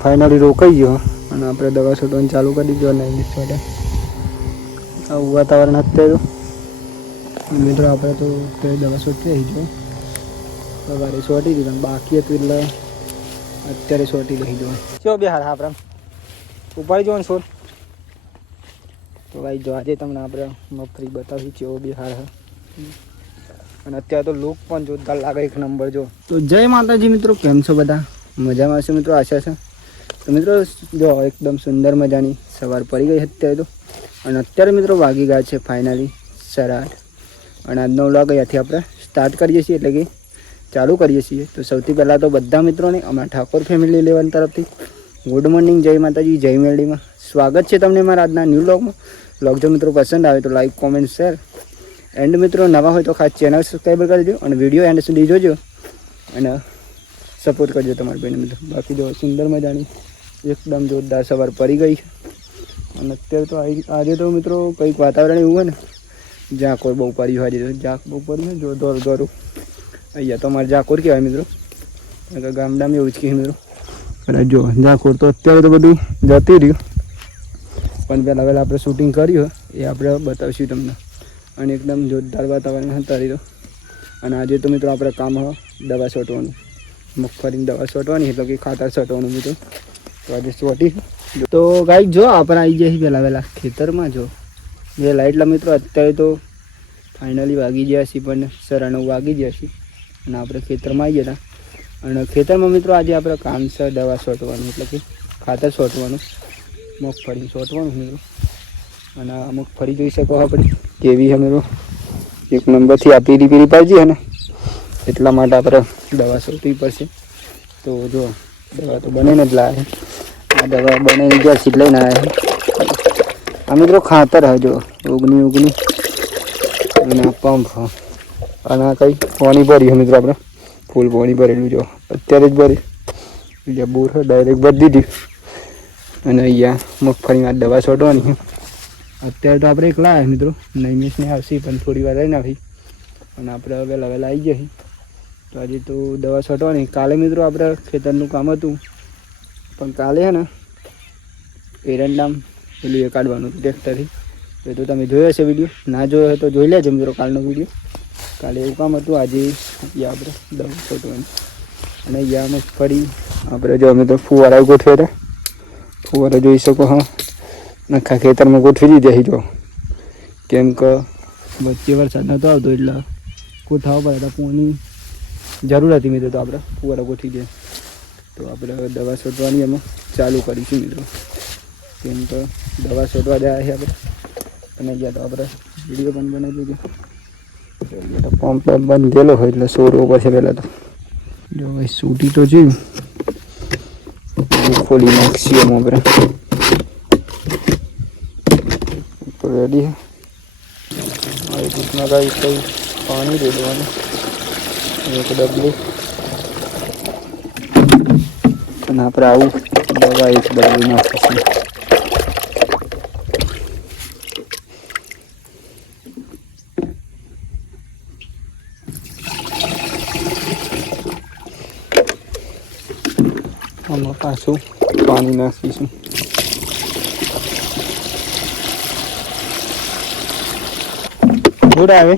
Finally રોકાઈ ગયો અને આપણે દવા છોટવાનું ચાલુ કરી દીધું અને ઇંગ્લિશ માટે આવું વાતાવરણ અત્યારે મિત્રો આપણે તો દવા છોટી રહી જો સવારે છોટી દીધું બાકી હતું એટલે અત્યારે છોટી રહી જો ચો બે હાર આપણે ઉપાડી જવાનું છોડ તો ભાઈ જો આજે તમને આપણે મગફળી બતાવી ચેવો બે હાર અને અત્યારે તો લુક પણ જોરદાર લાગે એક નંબર જો તો જય માતાજી મિત્રો કેમ છો બધા મજામાં હશે મિત્રો આશા છે તો મિત્રો જો એકદમ સુંદર મજાની સવાર પડી ગઈ અત્યારે તો અને અત્યારે મિત્રો વાગી ગયા છે ફાઇનલી 8:30 અને આજનો વ્લોગ અહીંયાથી આપણે સ્ટાર્ટ કરીએ છીએ એટલે કે ચાલુ કરીએ છીએ તો સૌથી પહેલાં તો બધા મિત્રોને અમારા ઠાકોર ફેમિલી લેવલ તરફથી ગુડ મોર્નિંગ જય માતાજી જય મેરડીમાં સ્વાગત છે તમને મારા આજના ન્યૂ વ્લોગમાં વ્લોગ જો મિત્રો પસંદ આવે તો લાઈક કોમેન્ટ શેર એન્ડ મિત્રો નવા હોય તો ખાસ ચેનલ સબસ્ક્રાઈબર કરી દેજો અને વિડીયો એન્ડ સુધી જોજો અને સપોર્ટ કરજો તમારા બેન મિત્રો બાકી જો સુંદર મજાની એકદમ જોરદાર સવાર પડી ગઈ અને અત્યારે તો આજે તો મિત્રો કંઈક વાતાવરણ એવું હોય ને ઝાકોર બહુ પડ્યું આજે તો ઝાક બહુ પડ્યું જો દોરું અહીંયા તો અમારે ઝાકોર કહેવાય મિત્રો ગામડામાં એવું જ કહે મિત્રો અને જો ઝાકોર તો અત્યારે તો બધું જતી રહ્યું પણ પહેલાં આપણે શૂટિંગ કર્યું એ આપણે બતાવીશું તમને અને એકદમ જોરદાર વાતાવરણ હતા તો અને આજે તો મિત્રો આપણે કામ દવા છોટવાનું મગફળીની દવા છોટવાની એટલે કે ખાતર છોટવાનું મિત્રો તો આજે છોટી તો ગાઈ જો આપણે આવી જઈએ પહેલાં ખેતરમાં જો વહેલા એટલા મિત્રો અત્યારે તો ફાઇનલી વાગી ગયા છીએ પણ 9:30 વાગી ગયા છીએ અને આપણે ખેતરમાં આવી ગયા અને ખેતરમાં મિત્રો આજે આપણે કામ છે દવા છોટવાનું એટલે કે ખાતર છોટવાનું મગફળી છોટવાનું મિત્રો અને આ મગફળી જોઈ શકો આપણે કેવી છે મિત્રો એક નંબરથી આ પીરી પાડજી ને એટલા માટે આપણે દવા છોટવી પડશે તો જો દવા તો બનીને જ લાવે આ દવા બનીને ગયા છે લઈને આવ્યા આ મિત્રો ખાતર હે જો ઉગની અને આ પંપ અને આ કંઈ પાણી ભર્યું મિત્રો આપણે ફૂલ પાણી ભરેલું જો અત્યારે જ ભરી બીજા બોર ડાયરેક્ટ ભરી દીધી અને અહીંયા મગફળીમાં દવા છોટવાની અત્યારે તો આપણે એકલા આવ્યા મિત્રો નૈમેશને આવશે પણ થોડી વાર રહીને આવી અને આપણે વહેલા આવી જઈએ તો આજે તો દવા છોટવાની કાલે મિત્રો આપણે ખેતરનું કામ હતું પણ કાલે છે ને એરંડામ પેલું એ કાઢવાનું ટ્રેક્ટરથી એ તો તમે જોયો હશે વિડીયો ના જોયો હોય તો જોઈ લેજો મિત્રો કાલનો વિડીયો કાલે એવું કામ હતું આજે અહીંયા આપણે દવા છોટવાની અને અહીંયા મગફળી આપણે જો અમે તો ફુવારા ગોઠવ્યા હતા ફુવારા જોઈ શકો હા આખા ખેતરમાં ગોઠવી દીધી જો કેમ કે વચ્ચે વરસાદ નહોતો આવતો એટલે ગોઠવવા પડે તો પાણી જરૂર હતી મિત્રો તો આપણે ફુવારા ગોઠવી દઈએ તો આપણે દવા છોટવાની એમાં ચાલુ કરીશું મિત્રો કેમ કે દવા છોટવા જાય છે આપણે અને ગયા તો આપણે વિડીયો પણ બનાવી લીધો પંપ બંધ ગયેલો હોય એટલે સોરવો પડશે પહેલાં તો જો ભાઈ સૂટી તો જોયું ખોલી નાખીએ આપણે રેડી है कितना का कई पानी दे देवाना एक डबली અને આપણે આવું દવા એક ડબલી નાખીશું આમાં પાછું પાણી નાખીશું થોડા આવે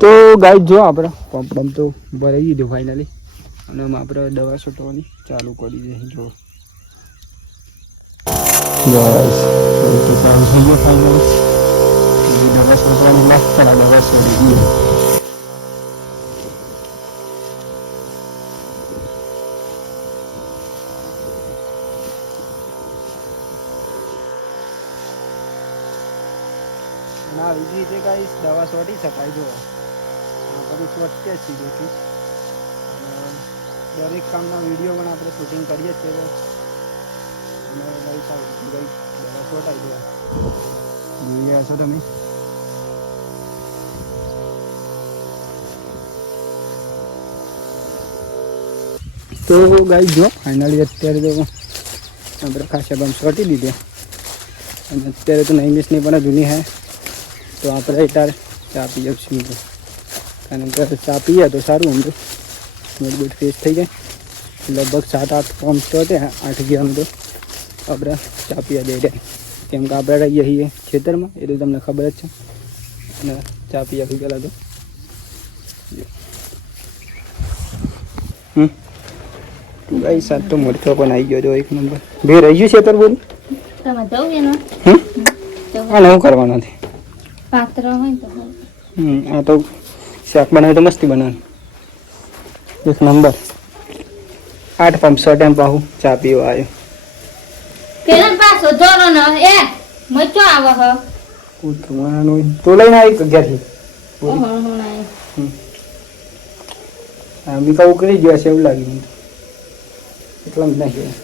તો ગાય જો આપણે પંપ તો ભરાઈ દીધું ફાઇનલી અને આપણે દવા છોટવાની ચાલુ કરી દઈએ જો ફાઇનલી દવા છોટવાની મસ્ત દવા છોડી દઈએ ના બીજી રીતે કાંઈ દવા છોટી શકાય જો બધું છોટકે જ સીધુંથી અને દરેક કામના વિડીયો પણ આપણે શૂટિંગ કરીએ જ છીએ અને દવા છોટાઈ દે જોઈએ હશો તમે તો ગાઈ જો ફાઇનલી અત્યારે તો આપણે ખાસા બમ છોટી દીધે અને અત્યારે તો નૈમિષની પણ જૂની હે તો આપણે અત્યારે ચા પી જઈશું કારણ કે ચા પીએ તો સારું આમ તો મૂડ ફ્રેશ થઈ જાય. લગભગ 7-8 પંપ તો હતા 8 ગયા આમ તો આપણે ચા પીવા દઈ રહ્યા કેમ કે આપણે રહીએ છીએ ખેતરમાં એ તો તમને ખબર જ છે અને ચા પી આપી પહેલાં તો ગાઈ સાત તો મરચો પણ આવી ગયો જો એક નંબર બે રહી ગયું છે તર બોલ હા હું કરવાનો નથી પાત્ર હોય તો આ તો શાક બનાવે તો મસ્તી બનાવે એક નંબર 8 પંપ 100 ટાઈમ પાહું ચા પીવા આવ્યો પેલા પાછો ધોરો ન એ મચો આવો હ ઉઠવાનું તો લઈને આવી ઘરથી મીકા ઉકળી ગયા છે એવું લાગ્યું એટલા જ નહીં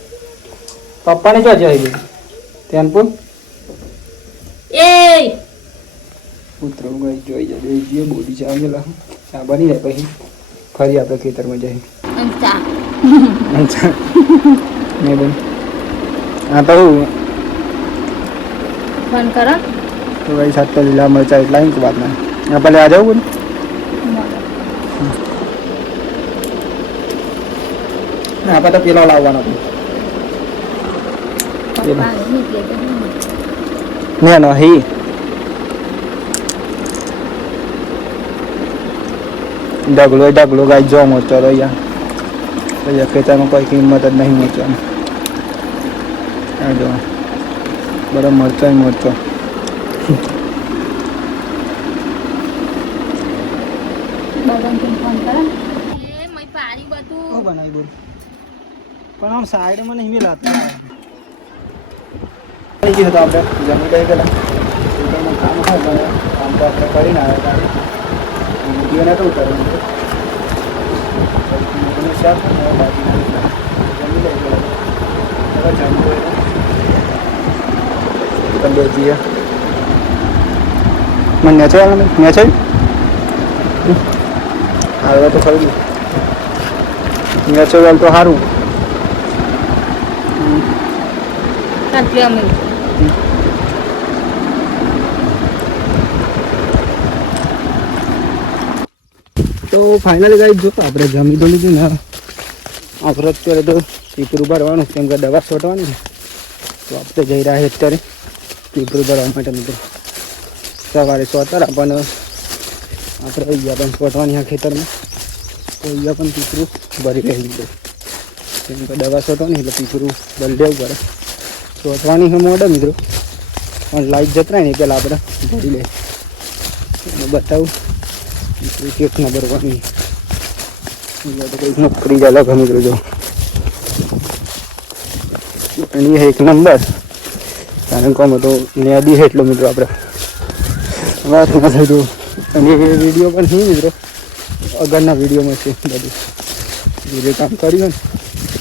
પપ્પાને ક્યાં જાય ત્યાં પણ એ પુત્ર ગઈ જોઈ જાય જે બોડી ચા ગયેલા ચા બની જાય પછી ફરી આપણે ખેતરમાં જઈએ અચ્છા મેં બોલ હા તો ફોન કરો તો ભાઈ સાત તો લીલા મરચા એટલા ही बात ना यहाँ पहले आ जाओ बोल यहाँ पर तो पेला लावવાનો नहीं ना ही डगलो गाय जो मरचो रहो यार खेतर में कोई कीमत नहीं मरचो जो बड़ा मरचो ही मरचो बनाई बोल पण हम साइड में नहीं मिलाता ये तो આપણે જમી લઈ ગયેલા ખેતરમાં કામ હોય કામ તો આપણે કરીને આવ્યા ગાડી વિડીયો નહોતો ઉતારવાનો શાક બાકી જમી લઈ ગયેલા હવે જમવું તમે જઈએ મને છે મેં છે આવે તો ખરું નેચરલ તો સારું તો ફાઇનલી ગાઈ જો આપણે જમી તો લીધું ને આપણે અત્યારે તો પીપરું ભરવાનું કેમ કે દવા છોટવાની ને તો આપણે જઈ રહ્યા છીએ અત્યારે પીપરું ભરવા માટે મિત્રો સવારે છોતર આપણને આપણે અહીંયા પણ છોટવાની આ ખેતરમાં તો અહીંયા પણ પીપરું ભરી રહી ગયું કેમ કે દવા છોટવાની એટલે પીપરું ભરી લેવું પડે છોટવાની છે મોડે મિત્રો પણ લાઈટ જતરાય ને પહેલાં આપણે ભરી લે અને બતાવું કેટલા ભરવાની એટલે તો કંઈક નોકરી જ અલગ મિત્રો જો અને એક નંબર કારણ કે તો નેદી છે એટલો મિત્રો આપણે વાત ના થયું અને એ વિડીયો પણ નહીં મિત્રો અગરના વિડીયોમાં છે બધું જે કામ કર્યું ને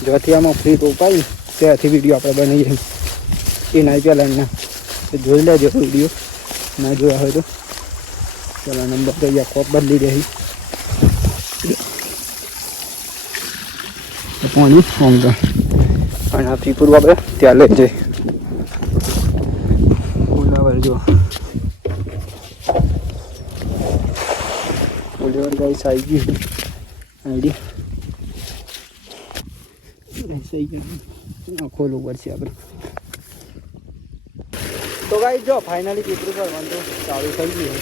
જ્યાંથી આમાં ફ્રી રોપાયું ત્યાંથી વિડીયો આપણે બનાવીએ એ ના પહેલાં ના જોઈ લેજો વિડીયો ના જોયા હોય તો પેલા નંબર તો અહીંયા કોપ બદલી રહી પાણી આમ તો અને આ પીપરું આપણે ત્યાં લઈ જઈએ ફુલાવર જો ફુલાવર ગાઈ સાઈ ગઈ આઈડી સહી ગયું ખોલવું પડશે આપણે તો ગાઈ જો ફાઇનલી પીપરું કરવાનું તો ચાલુ થઈ ગયું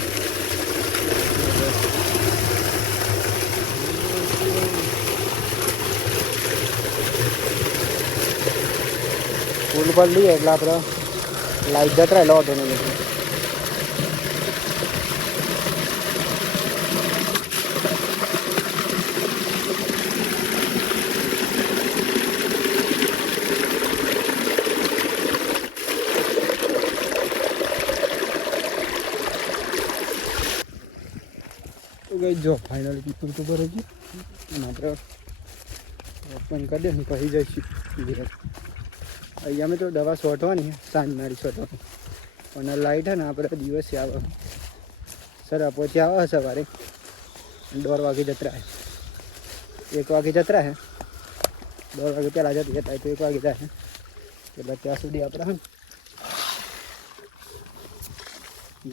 ફૂલ પર લઈએ એટલે આપણે લાઈટ જતરાય લો તો નહીં તો ગઈ જો ફાઇનલી પીપર તો ભરે ગયું અને આપણે ઓપન કરી દે ને કહી જઈશું અહીંયા અમે તો દવા છોટવાની સાંજ મારી છોટવાની અને લાઈટ હે ને આપણે દિવસે આવે સર પછી આવે સવારે 1:30 વાગે જતરા હે 1 વાગે જતરા હે 1:30 વાગે પહેલાં જતી જતા તો 1 વાગે જાય એટલે ત્યાં સુધી આપણે હે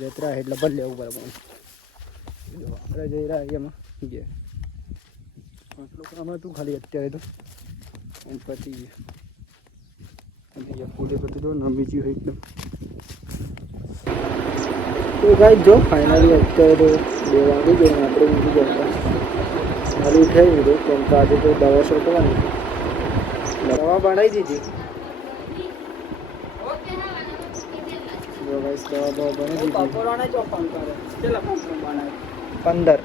જતરા એટલે બદલે લેવું પડે આપણે જઈ રહ્યા એમાં ગયા આટલું કામ હતું ખાલી અત્યારે તો પતી ગયું પૂરે બધું જો નમી ગયું એકદમ તો ગાઈસ જો ફાઇનલી અત્યારે તો 2 વાગી ગયા આપણે ઊંઘી જતા સારું થઈ ગયું કેમ કે આજે તો દવા શોધવાની દવા બનાવી દીધી જો ગાઈસ દવા બનાવી દીધી 15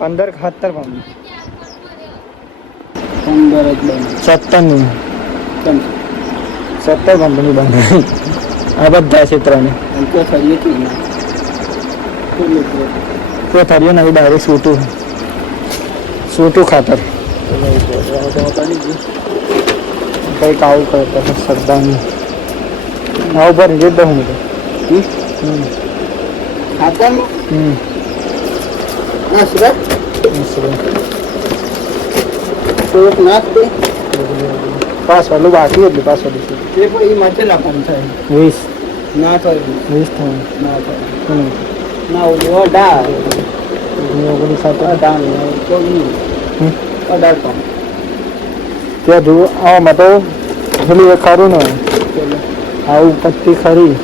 17 પંપ 17 નહીં 17 કંપની બનાવી આ બધા ક્ષેત્રને તો થર્યું નહીં ડાયરેક્ટ સૂટું ખાતર કંઈક આવું કરતા સરદારની આવું પર જે દઉં હું ખાતર પાસવાળું બાકી એટલે પાસવાળું એ પણ એ માટે લાવવાનું થાય 20 ના થાય 20 થાય ના થાય ના ઓલો ડા ઓગણી સાથે ડાણ અઢાર પણ ત્યાં જુઓ આવામાં તો પેલું ખરું ને આવું પત્તી ખરી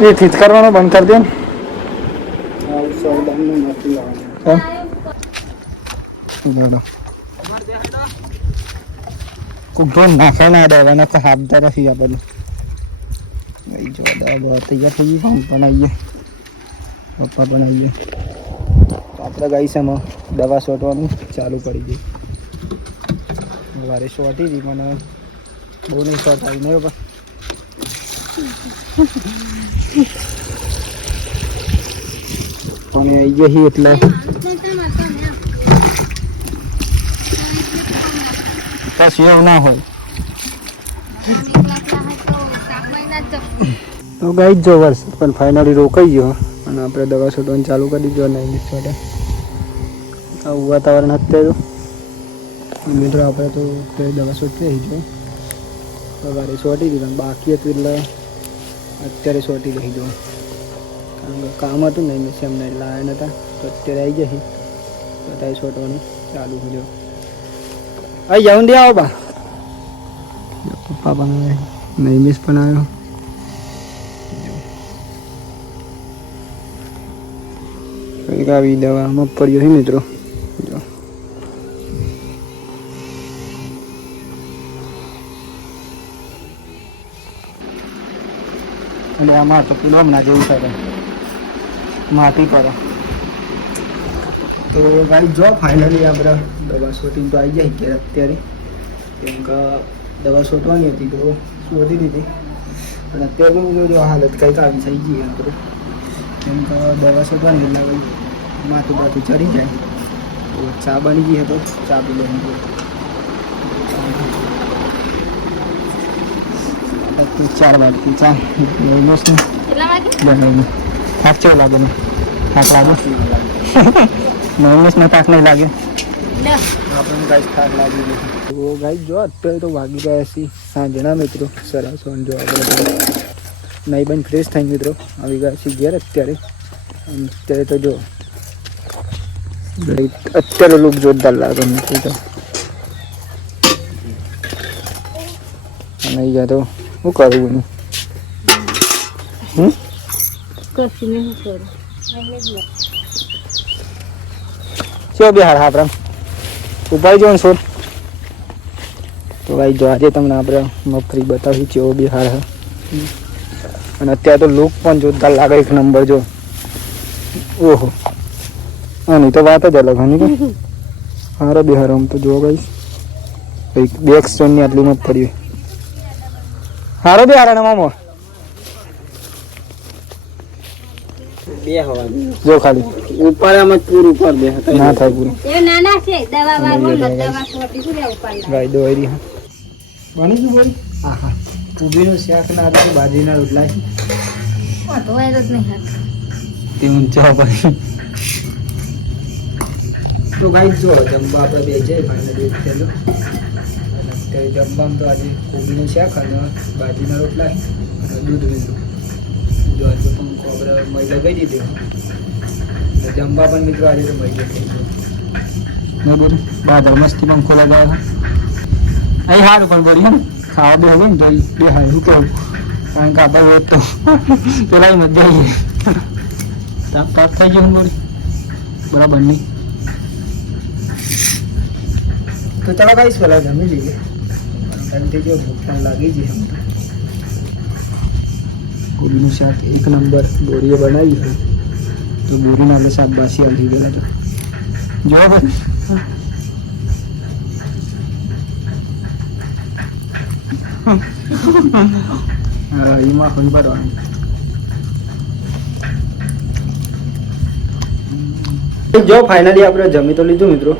એ ફિટ કરવાનો બંધ કરી દે કુંભો નાખે ના દેવાના તો હાથદાર નથી આપણે જો દવા તૈયાર થઈ ગઈ બનાવીએ પપ્પા બનાવીએ તો આપણે ગાઈસ એમાં દવા છોટવાનું ચાલુ કરી દઈએ વારે છોટી હતી મને બહુ નહીં શોર્ટ આવી નહીં પણ આવી જઈએ એટલે પછી એવું ના હોય તો ગાઈ જ જો વર્ષ પણ ફાઇનલી રોકાઈ ગયો અને આપણે દવા છોટવાનું ચાલુ કરી દીધું અને ઇંગ્લિશ છોટે આવું વાતાવરણ અત્યારે મિત્રો આપણે તો દવા છોટી રહી જો સવારે છોટી દીધું બાકી હતું એટલે અત્યારે છોટી રહી જો કારણ કે કામ હતું ને મેં એમને લાવ્યા નહોતા તો અત્યારે આવી જશે બધાએ છોટવાનું ચાલુ જો અહીં જાઉં દે આવો બા પપ્પા પણ આવે નૈમિષ પણ આવ્યો કંઈક આવી દવા મગફળીઓ છે મિત્રો જો અને આમાં તો પેલો હમણાં જેવું થાય માટી પર તો ભાઈ જો ફાઇનલી આપણે દવા શોટીને તો આવી જાય કે અત્યારે કેમ કે દવા શોધવાની હતી તો શોધી દીધી અને અત્યારે હું જો હાલત કંઈક આવી થઈ ગઈ આપણે કેમ કે દવા શોધવાની એટલે ભાઈ માથું બાથું ચડી જાય તો ચા બની ગઈ હતો ચા પી લેવાની 4 વાગે ચા બનાવી થાક કેવો લાગે ને થાક લાગે નોનવેજનો થાક નહીં લાગે આપણને ગાઈસ થાક લાગી ગયો તો ગાઈસ જો અત્યારે તો વાગી ગયા છે સાંજના મિત્રો સરસ જો આપણે નહીં બન ફ્રેશ થઈ મિત્રો આવી ગયા છે ઘેર અત્યારે તો જો અત્યારે લુક જોરદાર લાગે મિત્રો તો નહીં ગયા તો શું કરવું કશું નહીં કરું ચો બિહાર આપણે ઉપાય જો છોડ તો ભાઈ જો આજે તમને આપણે મગફળી બતાવ્યું ચેવો બિહાર હે અને અત્યારે તો લુક પણ જોરદાર લાગે એક નંબર જો ઓહો આની તો વાત જ અલગ હની કે હારો બિહાર આમ તો જો ભાઈ કંઈક 2 ની આટલી મગફળી હારો બિહાર ને મામો બે હવા જો ખાલી ઉપર આમ પૂરું ઉપર બે ના થાય પૂરું એ નાના છે દવા વાળો દવા છોટી શું લે ઉપર ગાય દોરી બની ગયું બોલ હા હા પૂરીનું શાક ના હતું બાજરીના રોટલા છે તો એ જ નહીં તે ઊંચા પછી તો ગાય જો જમવા આપણે બે જઈએ ફાઇનલી ચાલો તે જમવામાં તો આજે કોબીનું શાક અને બાજરીના રોટલા અને દૂધ વીંધું જો આજે પંખો આપણે મહિલા કહી દીધી એટલે જમવા પણ મિત્રો આજે તો મહિલા થઈ ગયો ને બોલ બાદર મસ્તી પંખો લગાવ્યા અહીં સારું પણ બોલી ને ખાવા બે હોય ને તો બે હાય શું કહું કારણ કે આપણે હોત તો પેલા મજા આવી તાપ તાપ થઈ ગયો બોલી બરાબર નહીં તો ચાલો ગાઈસ પેલા જમી લઈએ કારણ જો ભૂખ પણ લાગી છે કોબીનું શાક એક નંબર બોરીએ બનાવી છે તો બોરીના આપણે શાક બાસી આવી ગયેલા તો જો ભાઈ એમાં ફોન ભરવાનું જો ફાઇનલી આપણે જમી તો લીધું મિત્રો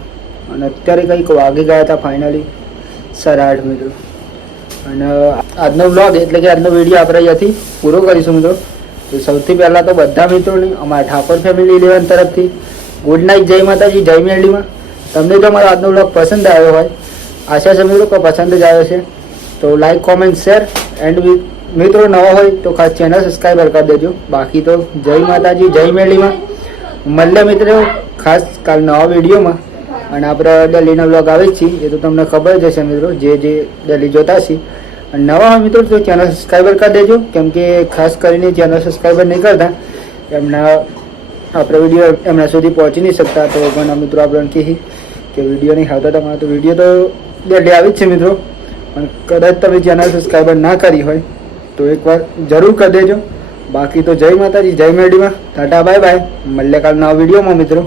અને અત્યારે કંઈક વાગી ગયા હતા ફાઇનલી 8:30 મિત્રો અને આજનો વ્લોગ એટલે કે આજનો વિડીયો આપણે અહીંયાથી પૂરો કરીશું મિત્રો તો સૌથી પહેલાં તો બધા મિત્રોને અમારા ઠાકોર ફેમિલી 11 તરફથી ગુડ નાઇટ, જય માતાજી, જય મેરડીમાં. તમને જો અમારો આજનો વ્લોગ પસંદ આવ્યો હોય, આશા છે મિત્રો કે પસંદ જ આવ્યો છે, તો લાઈક, કોમેન્ટ, શેર એન્ડ મિત્રો નવા હોય તો ખાસ ચેનલ સબસ્ક્રાઈબર કરી દેજો. બાકી તો જય માતાજી, જય મેરડીમાં. મળે મિત્રો ખાસ કાલ નવા વિડીયોમાં. અને આપણે ડેલીના વ્લોગ આવે જ છીએ એ તો તમને ખબર જ હશે મિત્રો, જે ડેલી જોતા છીએ. અને નવા હોય મિત્રો તો ચેનલ સબસ્ક્રાઈબર કરી દેજો, કેમ કે ખાસ કરીને ચેનલ સબસ્ક્રાઈબર નહીં કરતા એમના આપણે વિડીયો એમના સુધી પહોંચી નહીં શકતા. તો ઘણા મિત્રો આપણે કહીએ કે વિડીયો નહીં આવતા તમારા, તો વિડીયો તો ડેલી આવી જ છે મિત્રો. પણ કદાચ તમે ચેનલ સબસ્ક્રાઈબર ના કરી હોય તો એકવાર જરૂર કરી દેજો. બાકી તો જય માતાજી, જય મેરડીમાં. Tata bye bye. મળીએ કાલ નવા વિડીયોમાં મિત્રો.